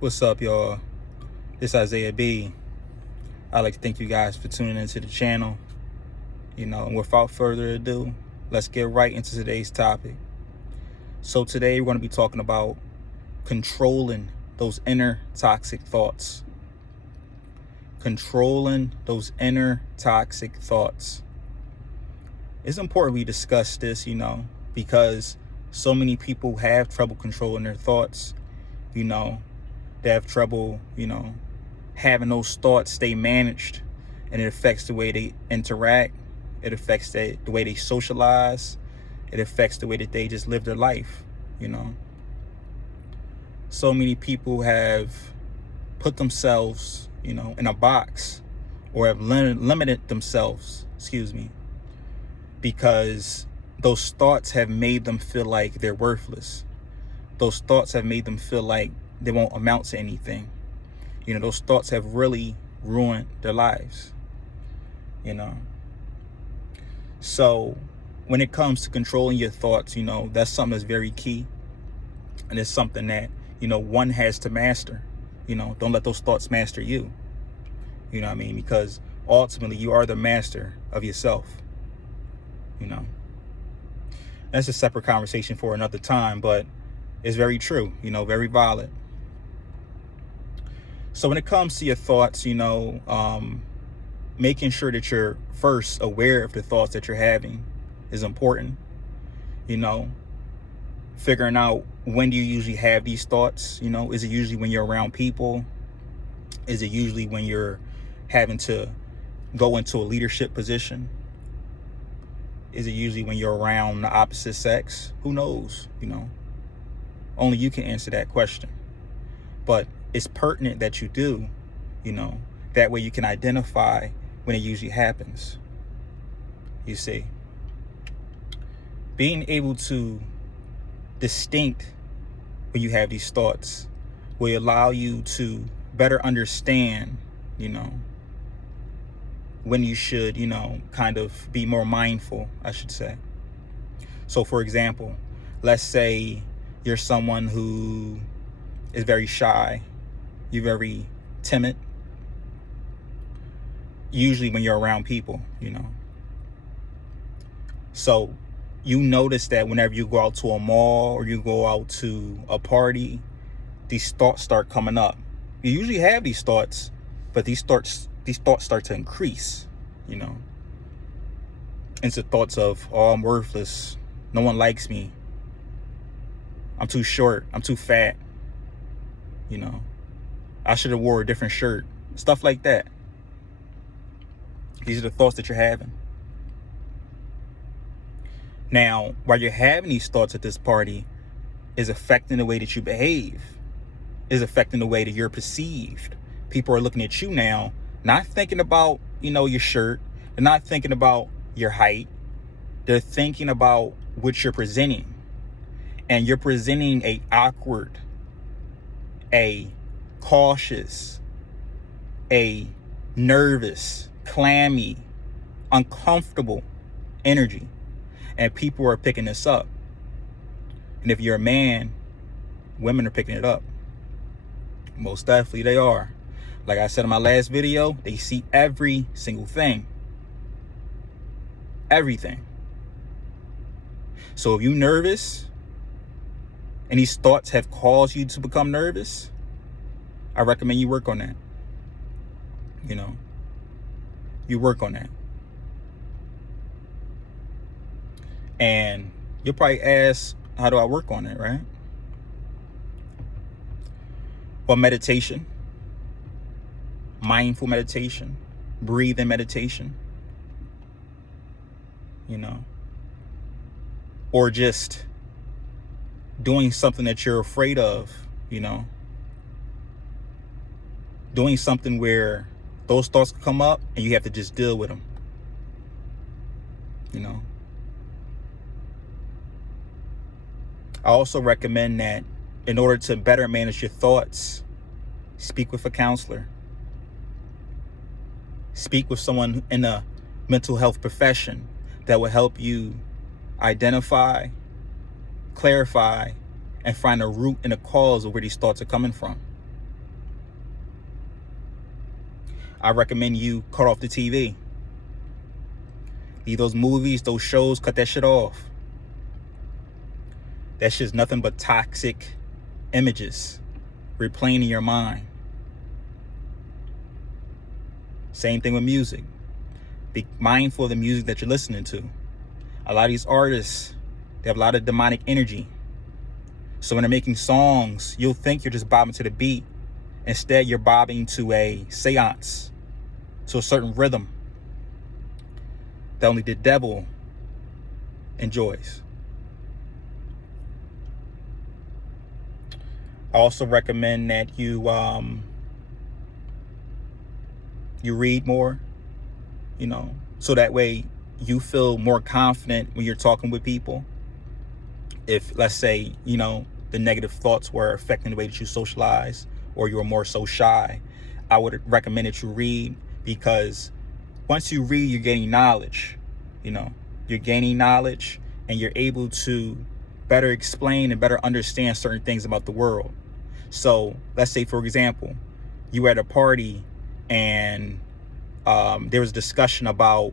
What's up, y'all? This is Isaiah B. I'd like to thank you guys for tuning into the channel. And without further ado, let's get right into today's topic. So today we're going to be talking about controlling those inner toxic thoughts. Controlling those inner toxic thoughts. It's important we discuss this, because so many people have trouble controlling their thoughts. They have trouble, having those thoughts stay managed, and it affects the way they interact. It affects the way they socialize. It affects the way that they just live their life, So many people have put themselves, in a box, or have limited themselves, because those thoughts have made them feel like they're worthless. Those thoughts have made them feel like they won't amount to anything. Those thoughts have really ruined their lives, So when it comes to controlling your thoughts, that's something that's very key. And it's something that, one has to master. Don't let those thoughts master you. Because ultimately you are the master of yourself. That's a separate conversation for another time, but it's very true, very valid. So when it comes to your thoughts, making sure that you're first aware of the thoughts that you're having is important. Figuring out, when do you usually have these thoughts? Is it usually when you're around people? Is it usually when you're having to go into a leadership position? Is it usually when you're around the opposite sex? Who knows? Only you can answer that question. But it's pertinent that you do, that way you can identify when it usually happens. You see, being able to distinct when you have these thoughts will allow you to better understand, when you should, kind of be more mindful, I should say. So for example, let's say you're someone who is very shy. You're very timid. Usually when you're around people, So you notice that whenever you go out to a mall or you go out to a party, these thoughts start coming up. You usually have these thoughts, but these thoughts start to increase, into thoughts of, oh, I'm worthless. No one likes me. I'm too short. I'm too fat. I should have wore a different shirt. Stuff like that. These are the thoughts that you're having. Now, while you're having these thoughts at this party, is affecting the way that you behave, is affecting the way that you're perceived. People are looking at you now, not thinking about, your shirt. They're not thinking about your height. They're thinking about what you're presenting. And you're presenting a awkward, a cautious, a nervous, clammy, uncomfortable energy. And people are picking this up. And if you're a man, women are picking it up. Most definitely they are. Like I said in my last video, they see every single thing. Everything. So if you're nervous and these thoughts have caused you to become nervous, I recommend you work on that. You work on that. And you'll probably ask, how do I work on it, right? Well, meditation, mindful meditation, breathing meditation, or just doing something that you're afraid of, doing something where those thoughts come up and you have to just deal with them, I also recommend that in order to better manage your thoughts, speak with a counselor. Speak with someone in a mental health profession that will help you identify, clarify, and find a root and a cause of where these thoughts are coming from. I recommend you cut off the TV. Leave those movies, those shows, cut that shit off. That shit's nothing but toxic images replaying in your mind. Same thing with music. Be mindful of the music that you're listening to. A lot of these artists, they have a lot of demonic energy. So when they're making songs, you'll think you're just bobbing to the beat. Instead, you're bobbing to a seance, to a certain rhythm that only the devil enjoys. I also recommend that you read more, so that way you feel more confident when you're talking with people. If, let's say, the negative thoughts were affecting the way that you socialize, or you're more so shy, I would recommend that you read, because once you read, you're gaining knowledge. You're gaining knowledge, and you're able to better explain and better understand certain things about the world. So let's say, for example, you were at a party and there was a discussion about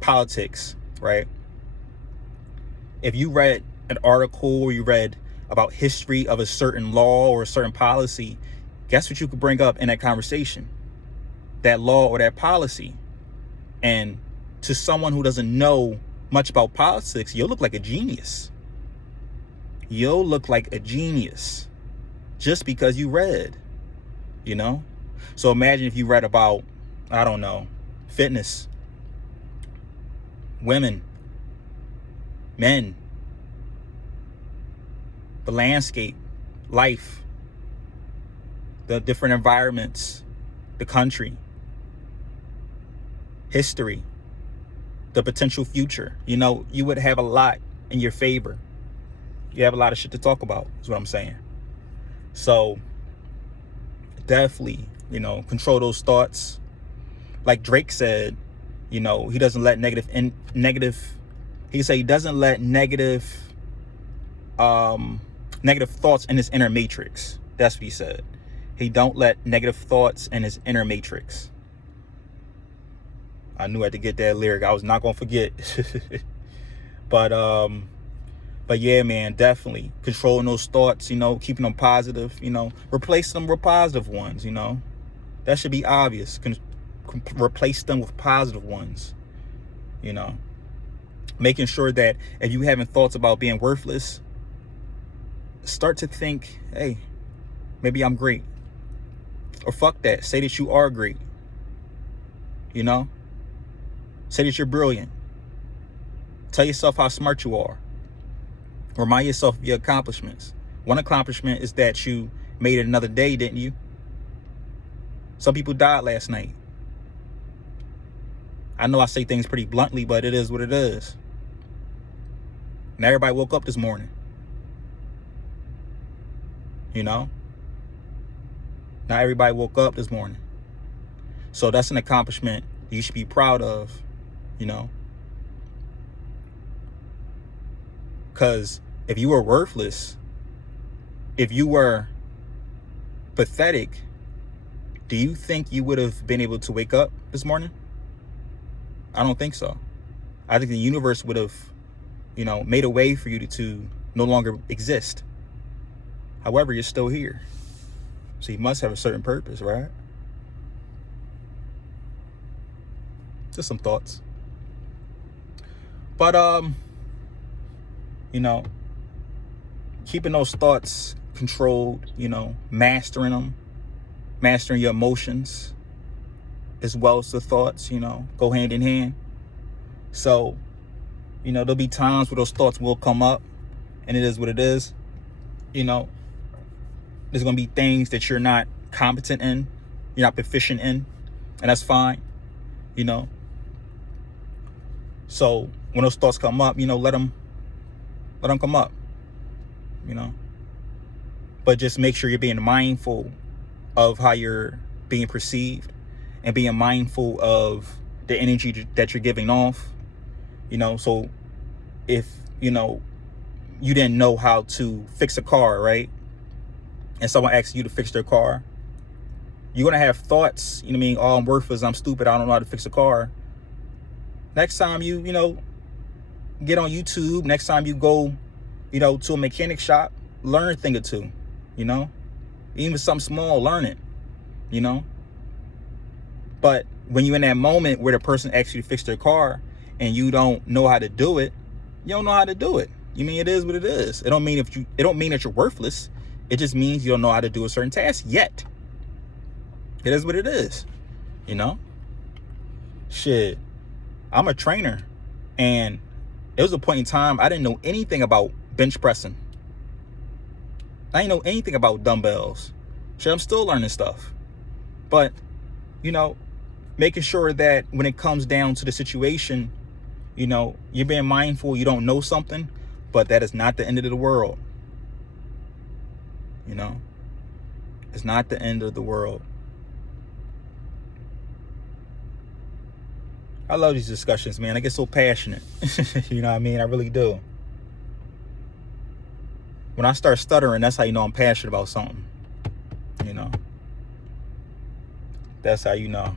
politics, right? If you read an article or you read about history of a certain law or a certain policy, guess what you could bring up in that conversation? That law or that policy. And to someone who doesn't know much about politics, you'll look like a genius. You'll look like a genius just because you read, So imagine if you read about, I don't know, fitness, women, men, the landscape, life, the different environments, the country, history, the potential future. You would have a lot in your favor. You have a lot of shit to talk about, is what I'm saying. So definitely, control those thoughts. Like Drake said, he doesn't let he doesn't let negative thoughts in his inner matrix. That's what he said. He don't let negative thoughts in his inner matrix. I knew I had to get that lyric. I was not gonna forget. But yeah, man, definitely controlling those thoughts, keeping them positive, replace them with positive ones, that should be obvious. Replace them with positive ones, making sure that if you having thoughts about being worthless, start to think, hey, maybe I'm great. Or fuck that, say that you are great, say that you're brilliant. Tell yourself how smart you are. Remind yourself of your accomplishments. One accomplishment is that you made it another day, didn't you? Some people died last night. I know I say things pretty bluntly, but it is what it is. And everybody woke up this morning. Not everybody woke up this morning. So that's an accomplishment you should be proud of, Because if you were worthless, if you were pathetic, do you think you would have been able to wake up this morning? I don't think so. I think the universe would have, made a way for you to no longer exist. However, you're still here. So you must have a certain purpose, right? Just some thoughts. But, keeping those thoughts controlled, mastering them, mastering your emotions as well as the thoughts, go hand in hand. So, there'll be times where those thoughts will come up, and it is what it is. There's going to be things that you're not competent in, you're not proficient in, and that's fine, So when those thoughts come up, let them come up, but just make sure you're being mindful of how you're being perceived and being mindful of the energy that you're giving off, so if, you didn't know how to fix a car, right? And someone asks you to fix their car, You're going to have thoughts, you know what I mean? Oh, I'm worthless, I'm stupid, I don't know how to fix a car. Next time you get on YouTube, next time you go, to a mechanic shop, learn a thing or two, even something small, learn it, But when you're in that moment where the person asks you to fix their car and you don't know how to do it, you don't know how to do it. It is what it is. It don't mean that you're worthless. It just means you don't know how to do a certain task yet. It is what it is. Shit. I'm a trainer, and it was a point in time I didn't know anything about bench pressing. I didn't know anything about dumbbells. Shit, I'm still learning stuff. But, making sure that when it comes down to the situation, you're being mindful, you don't know something, but that is not the end of the world. It's not the end of the world. I love these discussions, man. I get so passionate. You know what I mean? I really do. When I start stuttering, that's how you know I'm passionate about something. That's how you know.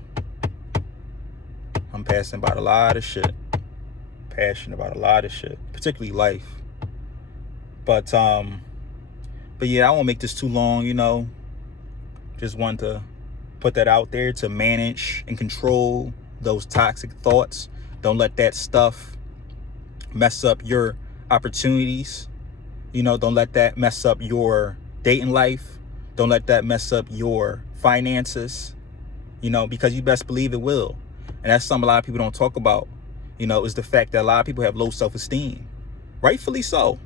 I'm passionate about a lot of shit. Particularly life. But yeah, I won't make this too long, Just want to put that out there to manage and control those toxic thoughts. Don't let that stuff mess up your opportunities. Don't let that mess up your dating life. Don't let that mess up your finances, because you best believe it will. And that's something a lot of people don't talk about, is the fact that a lot of people have low self-esteem. Rightfully so.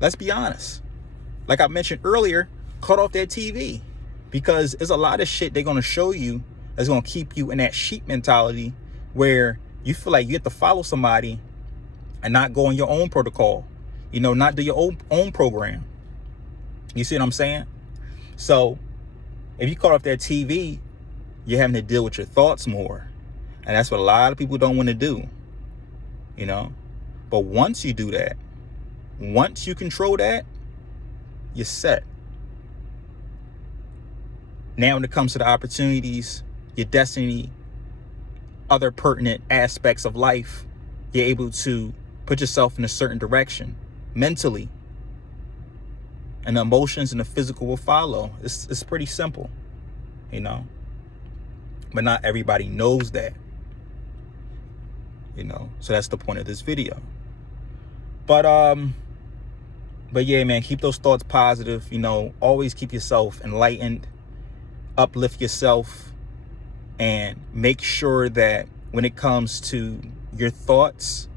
Let's be honest. Like I mentioned earlier, cut off that TV, because there's a lot of shit they're going to show you that's going to keep you in that sheep mentality where you feel like you have to follow somebody and not go on your own protocol, not do your own program. You see what I'm saying? So if you cut off that TV, you're having to deal with your thoughts more. And that's what a lot of people don't want to do, But once you do that, once you control that, you're set. Now when it comes to the opportunities, your destiny, other pertinent aspects of life, you're able to put yourself in a certain direction mentally. And the emotions and the physical will follow. It's pretty simple, But not everybody knows that. So that's the point of this video. But yeah, man, keep those thoughts positive, always keep yourself enlightened, uplift yourself, and make sure that when it comes to your thoughts,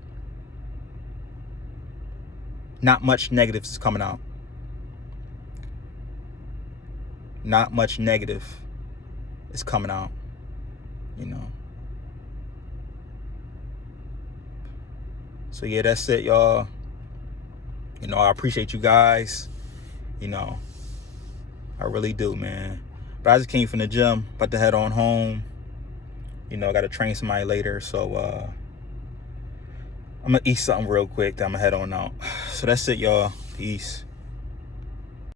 not much negative is coming out. Not much negative is coming out, So yeah, that's it, y'all. I appreciate you guys. I really do, man. But I just came from the gym, about to head on home. I got to train somebody later, so I'm gonna eat something real quick, then I'm gonna head on out. So that's it, y'all. Peace.